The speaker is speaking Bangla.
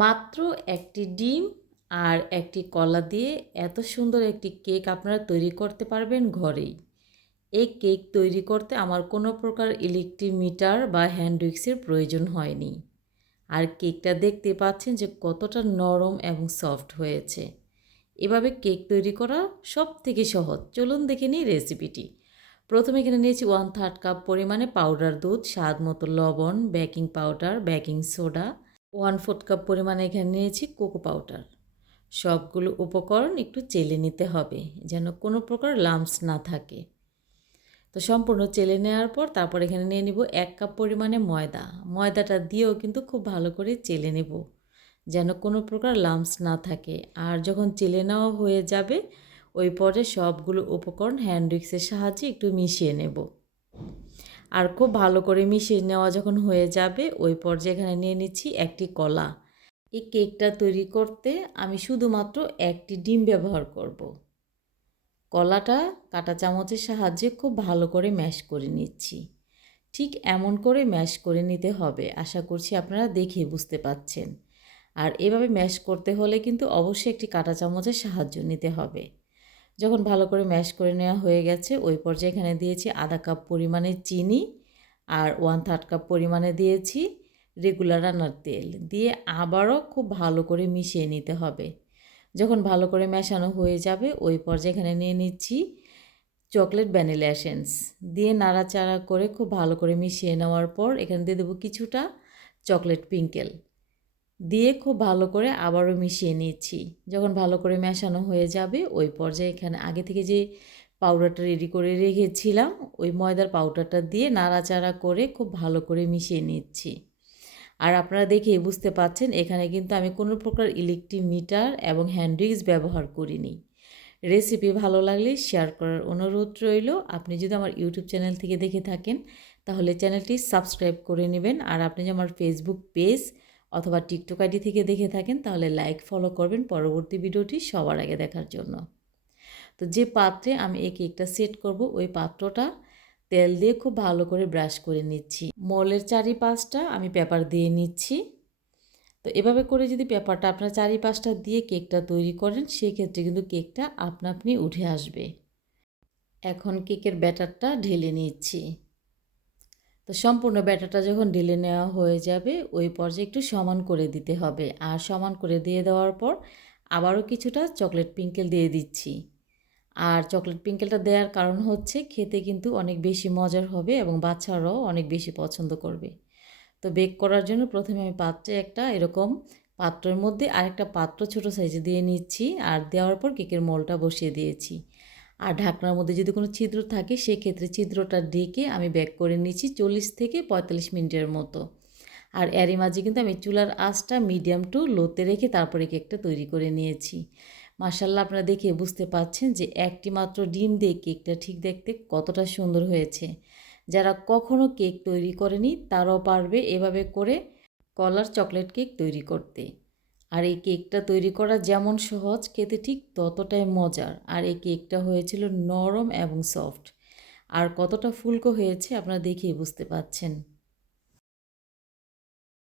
মাত্র একটি ডিম আর একটি কলা দিয়ে এত সুন্দর একটি কেক আপনারা তৈরি করতে পারবেন ঘরেই। এই কেক তৈরি করতে আমার কোনো প্রকার ইলেকট্রিক মিটার বা হ্যান্ড উইক্সের প্রয়োজন হয়নি। আর কেকটা দেখতে পাচ্ছেন যে কতটা নরম এবং সফট হয়েছে। এভাবে কেক তৈরি করা সব থেকে সহজ। চলুন দেখে নিই রেসিপিটি। প্রথমে এখানে নিয়েছি ওয়ান থার্ড কাপ পরিমাণে পাউডার দুধ, স্বাদ মতো লবণ, baking powder, baking soda one fourth cup পরিমাণে এখানে নিয়েছি কোকো পাউডার। সবগুলো উপকরণ একটু চেলে নিতে হবে, যেন কোনো প্রকার লাম্পস না থাকে। তো সম্পূর্ণ চেলে নেওয়ার পর তারপর এখানে নিয়ে নিব এক কাপ পরিমাণে ময়দা। ময়দাটা দিয়েও কিন্তু খুব ভালো করে চেলে নেব, যেন কোনো প্রকার লাম্পস না থাকে। আর যখন চেলে নেওয়া হয়ে যাবে, ওই পরে সবগুলো উপকরণ হ্যান্ড উইক্সের সাহায্যে একটু মিশিয়ে নেব। আর খুব ভালো করে মিশিয়ে নেওয়া যখন হয়ে যাবে, ওই পর্যায়ে এখানে নিয়ে নিচ্ছি একটি কলা। এই কেকটা তৈরি করতে আমি শুধুমাত্র একটি ডিম ব্যবহার করব। কলাটা কাটা চামচের সাহায্যে খুব ভালো করে ম্যাশ করে নিচ্ছি। ঠিক এমন করে ম্যাশ করে নিতে হবে, আশা করছি আপনারা দেখে বুঝতে পাচ্ছেন। আর এভাবে ম্যাশ করতে হলে কিন্তু অবশ্যই একটি কাটা চামচের সাহায্য নিতে হবে। যখন ভালো করে ম্যাশ করে নেওয়া হয়ে গেছে, ওই পর্যায়ে এখানে দিয়েছি আধা কাপ পরিমাণে চিনি আর ওয়ান থার্ড কাপ পরিমাণে দিয়েছি রেগুলার রান্নার তেল। দিয়ে আবারও খুব ভালো করে মিশিয়ে নিতে হবে। যখন ভালো করে মেশানো হয়ে যাবে, ওই পর্যায়ে এখানে নিয়ে নিচ্ছি চকলেট ভ্যানিলা এসেন্স দিয়ে নাড়াচাড়া করে খুব ভালো করে মিশিয়ে নেওয়ার পর এখানে দিয়ে দেবো কিছুটা চকলেট পিঙ্কেল দিয়ে খুব ভালো করে আবারও মিশিয়ে নিচ্ছি। যখন ভালো করে মেশানো হয়ে যাবে, ওই পর্যায়ে এখানে আগে থেকে যে পাউডারটা রেডি করে রেখেছিলাম, ওই ময়দার পাউডারটা দিয়ে নাড়াচাড়া করে খুব ভালো করে মিশিয়ে নিচ্ছি। আর আপনারা দেখে বুঝতে পাচ্ছেন, এখানে কিন্তু আমি কোনো প্রকার ইলেকট্রিক মিটার এবং হ্যান্ডউইক্স ব্যবহার করিনি। রেসিপি ভালো লাগলে শেয়ার করার অনুরোধ রইল। আপনি যদি আমার ইউটিউব চ্যানেল থেকে দেখে থাকেন, তাহলে চ্যানেলটি সাবস্ক্রাইব করে নেবেন। আর আপনি যদি আমার ফেসবুক পেজ অথবা টিকটক আইডি থেকে দেখে থাকেন, তাহলে লাইক ফলো করবেন পরবর্তী ভিডিওটি সবার আগে দেখার জন্য। তো যে পাত্রে আমি এই কেকটা সেট করব, ওই পাত্রটা তেল দিয়ে খুব ভালো করে ব্রাশ করে নিচ্ছি। মলের চারিপাশটা আমি পেপার দিয়ে নিচ্ছি। তো এভাবে করে যদি পেপারটা আপনার চারিপাশটা দিয়ে কেকটা তৈরি করেন, সেক্ষেত্রে কিন্তু কেকটা আপনা আপনি উঠে আসবে। এখন কেকের ব্যাটারটা ঢেলে নিচ্ছি। তো সম্পূর্ণ ব্যাটারটা যখন ঢেলে নেওয়া হয়ে যাবে, ওই পর্যায়ে একটু সমান করে দিতে হবে। আর সমান করে দিয়ে দেওয়ার পর আবারও কিছুটা চকলেট পিঙ্কেল দিয়ে দিচ্ছি। আর চকলেট পিঙ্কেলটা দেওয়ার কারণ হচ্ছে খেতে কিন্তু অনেক বেশি মজার হবে এবং বাচ্চারাও অনেক বেশি পছন্দ করবে। তো বেক করার জন্য প্রথমে আমি পাত্রে একটা এরকম পাত্রের মধ্যে আরেকটা পাত্র ছোট সাইজে দিয়ে নিচ্ছি। আর দেওয়ার পর কেকের মোলটা বসিয়ে দিয়েছি। আর ঢাকনার মধ্যে যদি কোনো ছিদ্র থাকে, সেক্ষেত্রে ছিদ্রটা ঢেকে আমি ব্যাক করে নিচ্ছি চল্লিশ থেকে পঁয়তাল্লিশ মিনিটের মতো। আর এরই মাঝে কিন্তু আমি চুলার আঁচটা মিডিয়াম টু লোতে রেখে তারপরে কেকটা তৈরি করে নিয়েছি। মাসাল্লাহ আপনারা দেখে বুঝতে পাচ্ছেন যে একটি মাত্র ডিম দিয়ে কেকটা ঠিক দেখতে কতটা সুন্দর হয়েছে। যারা কখনো কেক তৈরি করেনি, তারাও পারবে এভাবে করে কলার চকলেট কেক তৈরি করতে। আর এই কেকটা তৈরি করা যেমন সহজ, খেতে ঠিক ততটাই মজার। আর এই কেকটা হয়েছিল নরম এবং সফট। আর কতটা ফুলকো হয়েছে আপনারা দেখেই বুঝতে পাচ্ছেন।